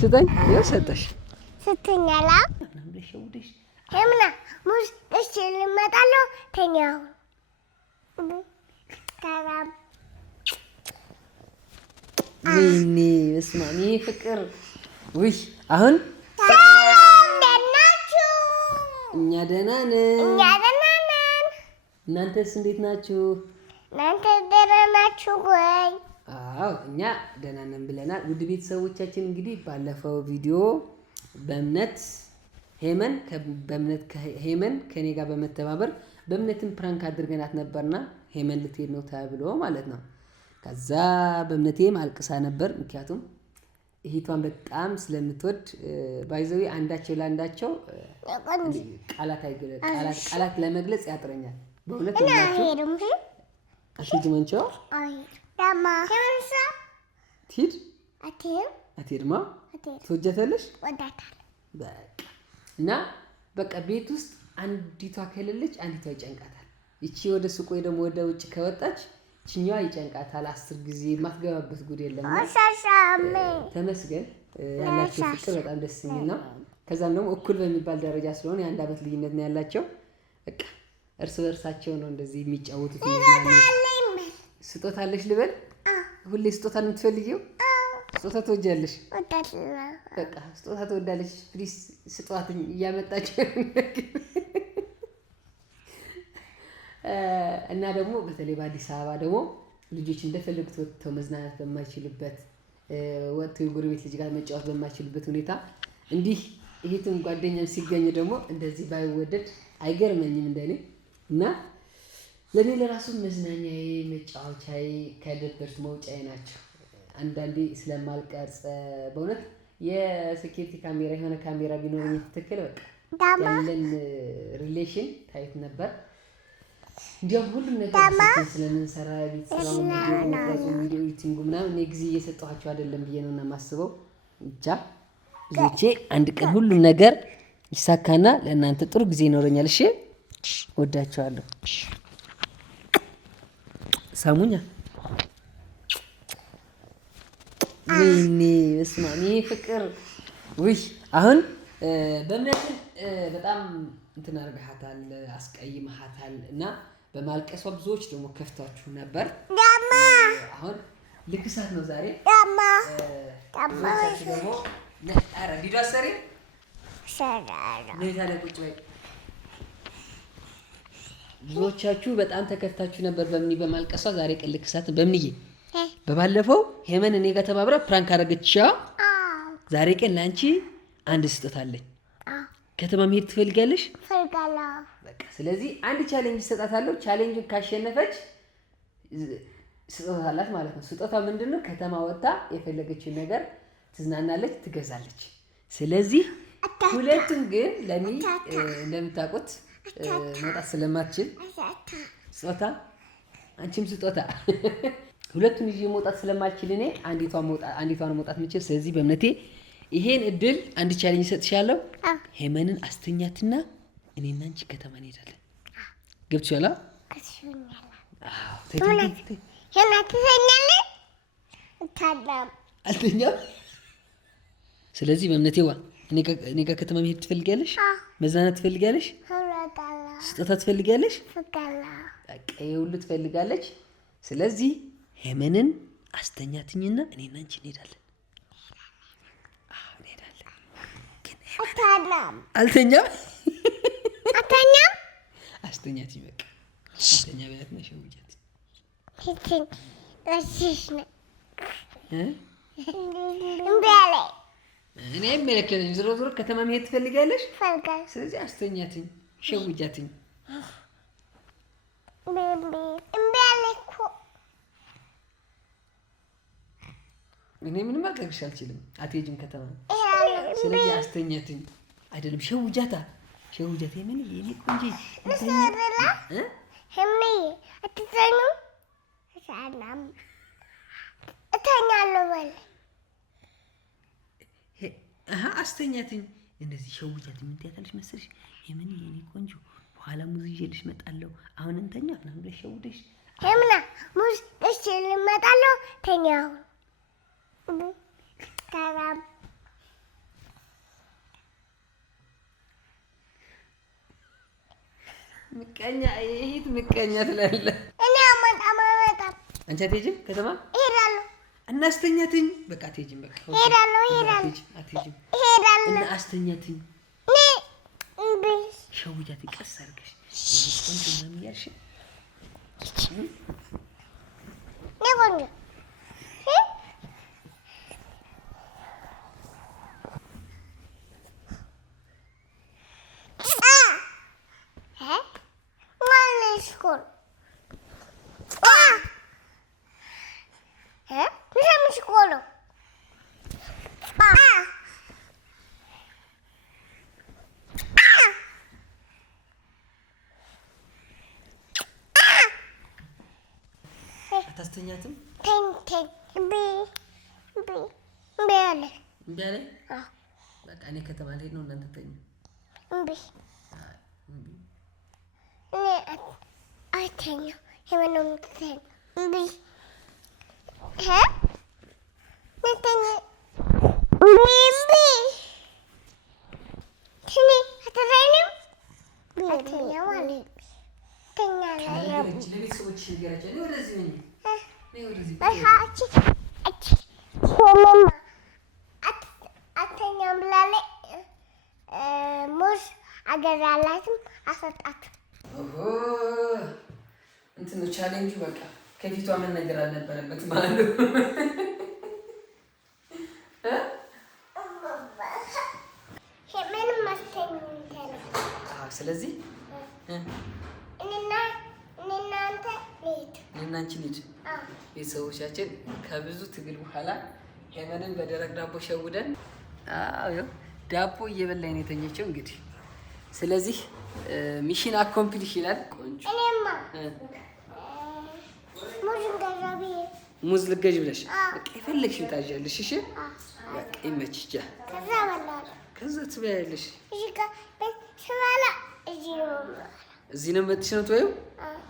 ስጠኝ ይኸው ሰጠሽ ስትኛላ ሄምና ሙስ እሺ ልመጣለሁ ተኛው ታራም ወይኔ በስመ አብ ይሄ ፍቅር ውይ አሁን እኛ ደህና ነን እናንተስ እንዴት ናችሁ እናንተ ደህና ናችሁ ወይ አዎ እኛ ደህና ነን ብለናል ውድ ቤተሰቦቻችን እንግዲህ ባለፈው ቪዲዮ በእምነት ሄመን ከኔ ጋር በመተባበር በእምነትን ፕራንክ አድርገናት ነበርና ሄመን ልትሄድ ነው ተብሎ ማለት ነው ከዛ በእምነቴም አልቅሳ ነበር ምክንያቱም እህቷን በጣም ስለምትወድ ባይዘዊ አንዳቸው ለአንዳቸው ቃላት ለመግለጽ ያጥረኛል በእውነት ነው አትሂድ መንቸው ዳማ ትሂድ አትሄድማ ትወጃታለሽ ወዳታለሁ በቃ እና በቃ ቤት ውስጥ አንዲቷ ከሌለች አንዲቷ ይጨንቃታል እቺ ወደ ሱቅ ወይ ደግሞ ወደ ውጭ ከወጣች ችኛዋ ይጨንቃታል 10 ጊዜ ማትገባበት ጉድ የለም ተመስገን ያላችሁ ፍቅር በጣም ደስ የሚል ነው ከዛም ደግሞ እኩል በሚባል ደረጃ ስለሆነ የአንድ አመት ልዩነት ነው ያላቸው በቃ እርስ በርሳቸው ነው እንደዚህ የሚጫወቱት ስጦታ አለሽ ልበል ሁሌ ስጦታ ነው የምትፈልጊው ስጦታ ትወጃለሽ በቃ ስጦታ ትወዳለሽ ፕሊስ ስጦታን እያመጣችሁ እና ደግሞ በተለይ በአዲስ አበባ ደግሞ ልጆች እንደፈለጉት ወጥተው መዝናናት በማይችልበት ወጥተው የጎረቤት ልጅ ጋር መጫወት በማይችልበት ሁኔታ እንዲህ እህትም ጓደኛም ሲገኝ ደግሞ እንደዚህ ባይወደድ አይገርመኝም እንደኔ እና ለኔ ለራሱ መዝናኛዬ መጫወቻዬ ከድብርት መውጫዬ ናቸው አንዳንዴ ስለማልቀርጽ በእውነት የሴኩሪቲ ካሜራ የሆነ ካሜራ ቢኖረኝ ትክክል በቃ ያለን ሪሌሽን ታይት ነበር እንዲያው ሁሉም ነገር ስለምንሰራ ቪዲዮ ኤዲቲንግ ምናምን እኔ ጊዜ እየሰጠኋቸው አይደለም ብዬ ነውና ማስበው ብቻ ልጆቼ አንድ ቀን ሁሉም ነገር ይሳካና ለእናንተ ጥሩ ጊዜ ይኖረኛል እሺ ወዳችኋለሁ ሳሙኛ ወይኔ በስመ አብ ይሄ ፍቅር ውይ አሁን በእምነት በጣም እንትን አድርገሃታል አስቀይመሃታል እና በማልቀሷ ብዙዎች ደግሞ ከፍታችሁ ነበር ዳማ አሁን ልክሳት ነው ዛሬ ዳማ ደግሞ አረ ቪዲዮ አሰሪ ሰራራ ለይታ ለቁጭ በይ ብዙዎቻችሁ በጣም ተከፍታችሁ ነበር በእምኒ በማልቀሷ ዛሬ ቀን ልክሳት በእምኒዬ በባለፈው ሄመን እኔ ጋር ተባብራ ፕራንክ አደረገችሻ ዛሬ ቀን ላንቺ አንድ ስጦታ አለኝ ከተማ መሄድ ትፈልጋለሽ ፈልጋለሁ በቃ ስለዚህ አንድ ቻሌንጅ ሰጣታለሁ ቻሌንጁን ካሸነፈች ስጦታ አላት ማለት ነው ስጦታው ምንድነው ከተማ ወጣ የፈለገችውን ነገር ትዝናናለች ትገዛለች ስለዚህ ሁለቱም ግን ለሚ እንደምታውቁት መውጣት ስለማትችል ስጦታ አንቺም ስጦታ ሁለቱም ይዤ መውጣት ስለማልችል እኔ አንዲቷን መውጣት የምችል ስለዚህ በእምነቴ ይሄን እድል አንድ ቻሌንጅ ሰጥሻለሁ ሄመንን አስተኛትና እኔና አንቺ ከተማ እንሄዳለን ገብቶሻል አልተኛም ስለዚህ በእምነቴ እኔ ጋር ከተማ መሄድ ትፈልጊያለሽ መዝናናት ትፈልጊያለሽ ስጦታ ትፈልጊያለሽ በቃ ይሄ ሁሉ ትፈልጋለች ስለዚህ ሄመንን አስተኛትኝና እኔና አንቺ እንሄዳለን አልተኛም አስተኛት ይበቃ አስተኛ በያት ነው ሸውጃት እኔ መለከለኝ ዝሮ ዝሮ ከተማ መሄድ ትፈልጋለሽ ስለዚህ አስተኛትኝ ሸውጃትኝ እኔ ምንም ማድረግሽ አልችልም አትሄጂም ከተማ ስለዚህ አስተኛትኝ አይደለም ሸውጃታ ምን የኔ ቆንጆ ሄምኒ አትዘኙ ሰላም እተኛለሁ በል አስተኛትኝ እንደዚህ ሸውጃት ምን ትያታለሽ መሰለሽ የምን የኔ ቆንጆ በኋላ ሙዝ ይዤልሽ እመጣለሁ። አሁን እንተኛ ምናምን ብለሽ ሸውደሽ የምና ሙዝ እሺ ልመጣለሁ። ተኛው ታራም ምቀኛ ይሄት ምቀኛ ትላለህ። እኔ አመጣም አንቺ አትሄጂም ከተማ እሄዳለሁ። እናስተኛትኝ በቃ አትሄጂም። በቃ እሄዳለሁ አትሄጂም እሄዳለሁ። እና አስተኛትኝ እምቢ ሸውጃት ቀስ አድርገሽ ቆንጆ ምናምን እያልሽ ቆንጆ School. Bisogna scuola. አታስተኛትም? እምቢ አለ። በቃ እኔ ከተማ ልሄድ ነው። እናንተ ተኙ። እምቢ እኔ አልተኛም። የምነው የምትተኛው? እምቢ እምቢ ትኔ አትተኛም? አልተኛም አለኝ። ለቤተሰቦችሽ ንገራቸው። ወደዚህ አተኛም ብላለች። ሙዝ አገዛላትም አሰጣትም። እንትን ነው ቻሌንጁ። በቃ ከፊቷ ምን ነገር አልነበረበት ማለት ነው። ምንም አስተኛም። ስለዚህ እኔና አንተ ልሂድ። እኔና አንቺ ልሂድ። ቤተሰቦቻችን ከብዙ ትግል በኋላ ሄመንን በደረቅ ዳቦ ሸውደን ዳቦ እየበላኝ ነው የተኘችው። እንግዲህ ስለዚህ ሚሽን አኮምፕሊሽ ይላል። ቆንጆ እኔማ ሙዝ ልገዥ ብለሽ በቃ የፈለግሽው ታዣለሽ። እሺ በቃ ይመችሽ። ከዛ ትበያለሽ። እዚህ ነው መጥተሽ ነው ትወይው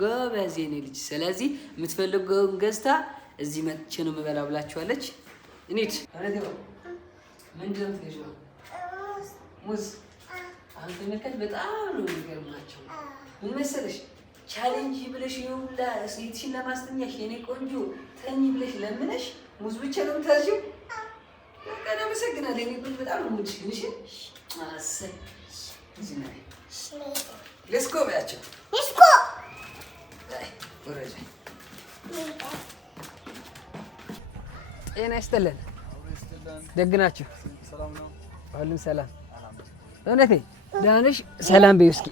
ጎበዝ የኔ ልጅ። ስለዚህ የምትፈልገውን ገዝታ እዚህ መጥቼ ነው የምበላው ብላችኋለች። እንሂድ። ምንድን ነው የምትገዢው? ሙዝ። አሁን ተመልከት፣ በጣም ነው የሚገርማቸው። ምን መሰለሽ ቻሌንጅ ብለሽ ይሁላ ሴትሽን ለማስተኛሽ የኔ ቆንጆ ተኝ ብለሽ ለምነሽ ሙዝ ብቻ ነው የምታዝዥው። በቃ አመሰግናለሁ የኔ ቆንጆ፣ በጣም ነው የምወድሽ። እሺ አሰይ እዚህ ነው ሌትስ ጎ በያቸው። ሌትስ ጎ ወረጃ ጤና ይስጥልን። ደግ ናችሁ? ሁሉም ሰላም? እውነቴ ደህና ነሽ? ሰላም በይው እስኪ።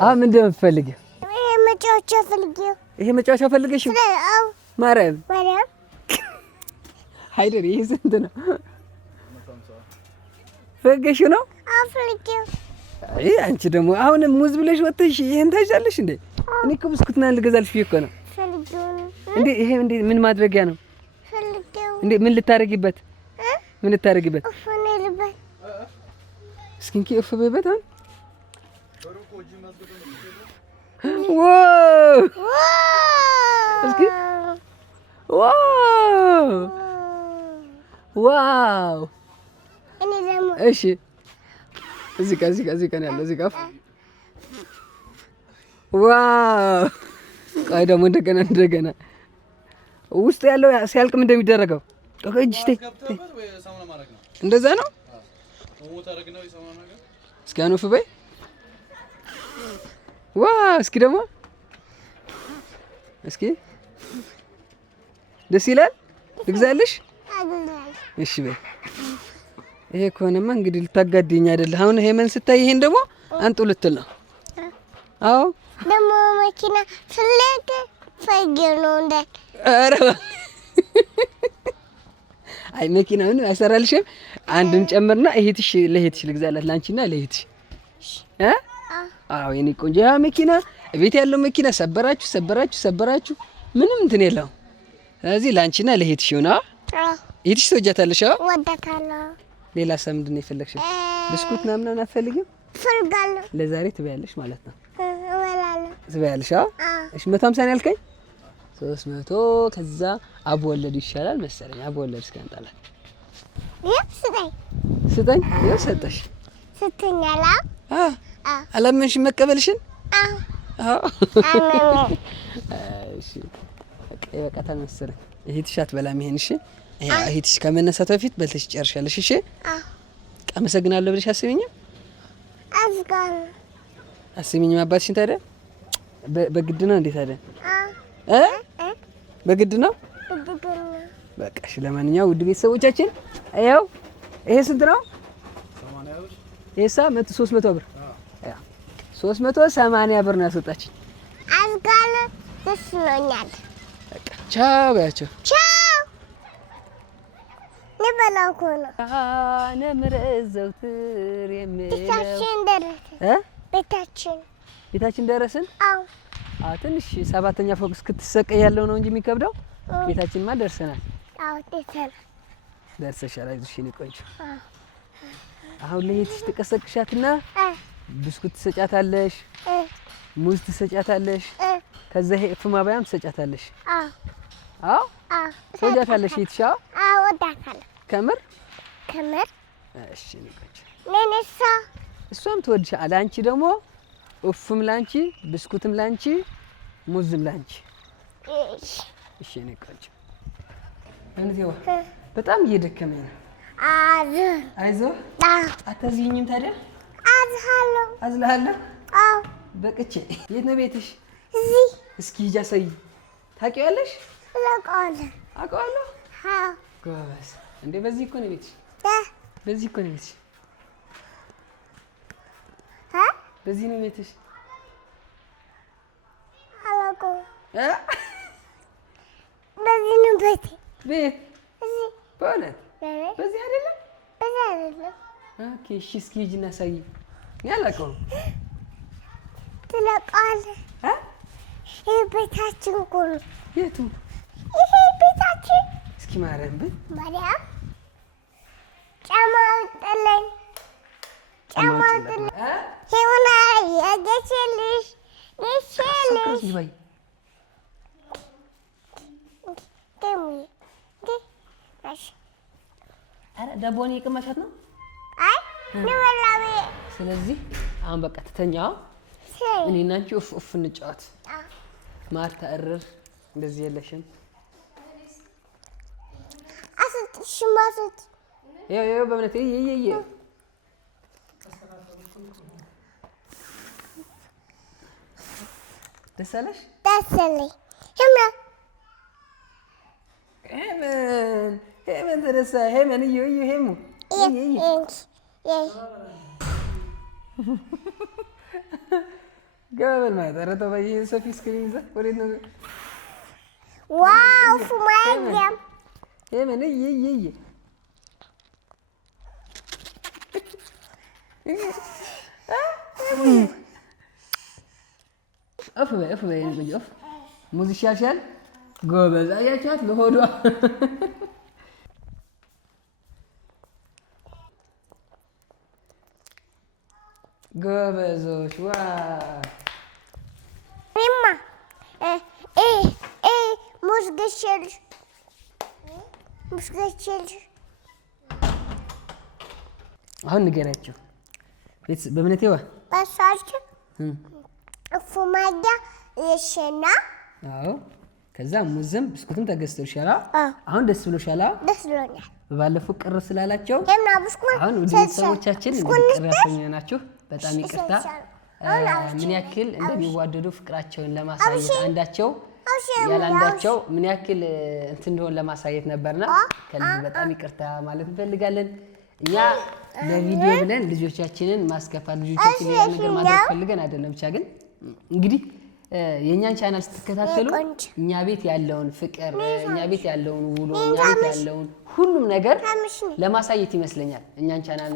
አሁን ምንድን ነው የምትፈልጊው? መጫወቻ ፈልጌው። ይሄ መጫወቻ ፈልገሽው? ማርያም አይደል? ይሄ ስንት ነው? ፈልገሽው ነው? ፈልጌው። አይ አንቺ ደግሞ አሁን ሙዝ ብለሽ ወጥተሽ ይሄን ታይዛለሽ እንዴ? እኔ እኮ ብስኩትና ልገዛልሽ ብዬሽ እኮ ነው። ፈልጌው እንዴ? ይሄ እንዴ ምን ማድረጊያ ነው? ፈልጌው። እንዴ ምን ልታረጊበት? ምን ልታረጊበት? ፈልጌበት። እስኪ እንኪ እፍ በይበት። ዋው እስኪ ዋው ዋው። እኔ ደግሞ እሺ እዚህ ጋር ያለው እዚህ ጋር ዋው። ቆይ ደግሞ እንደገና ውስጥ ያለው ሲያልቅም እንደሚደረገው እጅሽ እንደዛ ነው። እስኪ አኑፍ በይ። ዋው እስኪ ደግሞ እስኪ ደስ ይላል። ልግዛልሽ? እሺ በይ። ይሄ ከሆነማ እንግዲህ ልታጋድኝ አይደለ? አሁን ሄመን ስታይ ይሄን ደግሞ አንጡ ልትል ነው። አዎ ደግሞ መኪና ፍለግ ፈገር ነው እንደ ኧረ አይ መኪናውን አይሰራልሽም። አንድን ጨምርና እህትሽ ለእህትሽ ልግዛላት ላንቺና ለእህትሽ አዎ የኔ ቆንጆ። ያ መኪና ቤት ያለው መኪና ሰበራችሁ ምንም እንትን የለውም። ስለዚህ ላንቺና ለእህትሽ ይሁን። እህትሽ ትወጃታለሽ? ወዳታለሁ። ሌላ ሰው ምንድን ነው የፈለግሽው? ብስኩት ምናምን አትፈልጊም? እፈልጋለሁ። ለዛሬ ትበያለሽ ማለት ነው። እበላለሁ። ትበያለሽ? አዎ። እሺ 150 ነው ያልከኝ? 300 ከዛ አቦወለድ ይሻላል መሰለኝ። አቦወለድ እስኪያንጣላት ስጠኝ። ይኸው ሰጠሽ። ስትኛላ አላመንሽም መቀበልሽን? እሺ በቃ ይበቃታል መሰለኝ። እህትሽ አትበላም ይሄን። እሺ እህትሽ ከመነሳቷ በፊት በልተሽ ጨርሻለሽ። እሺ አመሰግናለሁ ብለሽ አስቢኝም? አስቢኝም አባትሽን። ታዲያ በግድ ነው እንዴ? ታዲያ በግድ ነው? በቃ እሺ። ለማንኛውም ውድ ቤተሰቦቻችን ይኸው ይሄ ስንት ነው? 80 ብር። ይሄሳ 300 ብር። 380 ብር ነው ያስወጣችኝ። አዝጋለ ደስ ይለኛል። በቃ ቻው በያቸው። ቻው ልበላው እኮ ነው። ነምረዝ ዘውትር የሚለው ቤታችን ደረስን። አዎ ትንሽ 7ኛ ፎቅ እስክትሰቀይ ያለው ነው እንጂ የሚከብደው ቤታችንማ ደርሰናል። አዎ ደርሰሻል። አይዞሽ የኔ ቆንጆ። አሁን ለእህትሽ ትቀሰቅሻትና ብስኩት ትሰጫታለሽ፣ ሙዝ ትሰጫታለሽ፣ ከዛ ይሄ ማባያም ትሰጫታለሽ። አዎ ትወዳታለሽ እህትሽ? አዎ እወዳታለሁ። ከምር? እሺ የኔ ቆንጆ። ለኔሳ እሷም ትወድሻለች። አንቺ ደግሞ ኡፍም ላንቺ፣ ብስኩትም ላንቺ፣ ሙዝም ላንቺ። እሺ የኔ ቆንጆ። እንዴው በጣም እየደከመኝ ነው። አይዞህ። አታዝኝም ታዲያ? አዝልሃለሁ። አዎ በቅቼ። የት ነው ቤትሽ? እዚህ። እስኪ ሂጂ አሳይኝ። ታውቂዋለሽ? አውቀዋለሁ። አውቀዋለሁ? አዎ። ጎበዝ። እንዴ በዚህ እኮ ነው ቤትሽ? በዚህ እኮ ነው ቤትሽ? በዚህ ነው ቤትሽ? አላውቀውም። በዚህ ነው ቤቴ። ቤት? እዚህ። በእውነት? በዚህ አይደለም? በዚህ አይደለም። ኦኬ እሺ። እስኪ ሂጂና አሳይኝ። እኔ አላውቀውም። ትለቀዋለህ? ይሄ ቤታችን እኮ ነው። የቱ? ይሄ ቤታችን። እስኪ ማርያም ብል ማርያም ጫማ አውጥልኝ። ጫማ አውጥልኝ። ሄውና ያገችልሽ ልሽልሽ ይባይ አረ ዳቦን እየቀማሻት ነው? አይ ለወላቤ። ስለዚህ አሁን በቃ ትተኛው። እኔና አንቺ ኡፍ እንጫወት። ማርታ እርር እንደዚህ የለሽም። ሽማሱት ይኸው በእምነት ይይ ደስ አለሽ? ደስ አለኝ። ሄመን ተደሳ። ሄመን እዩ ሄሙ ገበል ማለት ኧረ ተው በይ። ሶፊ እስክሪን ይዘህ ወዴት ነው? ዋው ፉማያም ሄመን እይ እፍ በይ እንግዲህ እፍ ሙዝ ይሻልሻል። ጎበዝ አያቻት ለሆዷ ጎበዞች። ዋ እማ ሙዝ ገዝቼልሽ አሁን ንገሪያቸው በእምነቴዋ በሳቸው ፉማያ የሸና። አዎ ከዛ ሙዝም ብስኩትም ተገዝቶልሻል። አሁን ደስ ብሎሻል? ደስ ብሎኛል። በባለፈው ቅር ስላላቸው አሁን ወደ ቤተሰቦቻችን ቅር ያሰኘናችሁ በጣም ይቅርታ። ምን ያክል እንደሚዋደዱ ፍቅራቸውን ለማሳየት አንዳቸው ያላንዳቸው ምን ያክል እንትን እንደሆነ ለማሳየት ነበርና ከልብ በጣም ይቅርታ ማለት እንፈልጋለን። እኛ ለቪዲዮ ብለን ልጆቻችንን ማስከፋት ልጆቻችንን ያ ነገር ማድረግ ፈልገን አይደለም። ብቻ ግን እንግዲህ የኛን ቻናል ስትከታተሉ እኛ ቤት ያለውን ፍቅር፣ እኛ ቤት ያለውን ውሎ፣ እኛ ቤት ያለውን ሁሉም ነገር ለማሳየት ይመስለኛል እኛን ቻናል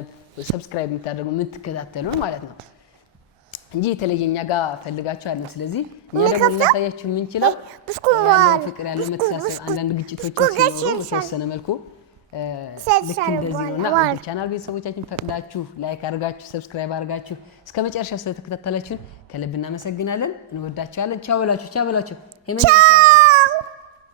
ሰብስክራይብ የምታደርጉ የምትከታተሉ ማለት ነው እንጂ የተለየ እኛ ጋር ፈልጋችሁ አይደለም። ስለዚህ እኛ ደግሞ ልናሳያችሁ የምንችለው ያለው ፍቅር ያለው መተሳሰብ፣ አንዳንድ ግጭቶች ሲኖሩ በተወሰነ መልኩ ልክ እንደዚህ ነውና ቻናል ቤተሰቦቻችን ፈቅዳችሁ ላይክ አድርጋችሁ ሰብስክራይብ አድርጋችሁ እስከ መጨረሻው ስለተከታተላችሁን ከልብ እናመሰግናለን። እንወዳችኋለን። ቻው በላችሁ።